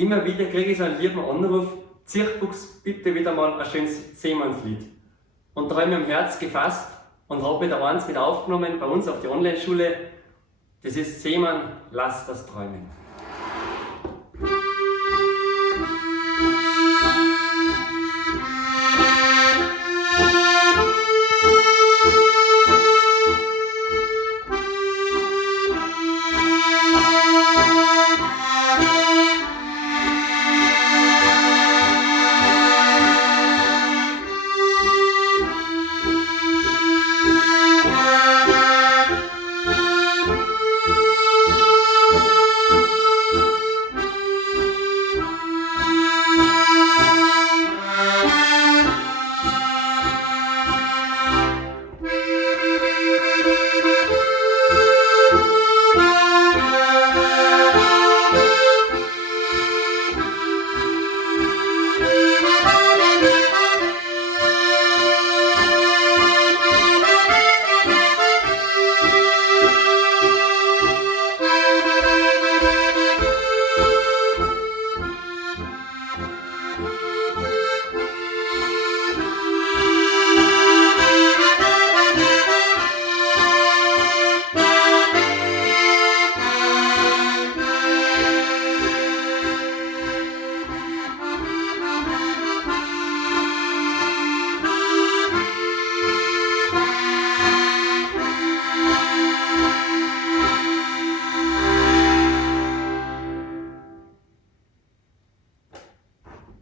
Immer wieder kriege ich so einen lieben Anruf, zieh bitte wieder mal ein schönes Seemannslied. Und da habe ich mir am Herz gefasst und habe wieder eins wieder aufgenommen bei uns auf die Online-Schule. Das ist Seemann, lass das träumen.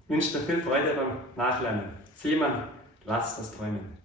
Ich wünsche dir viel Freude beim Nachlernen. Seemann, lass das träumen.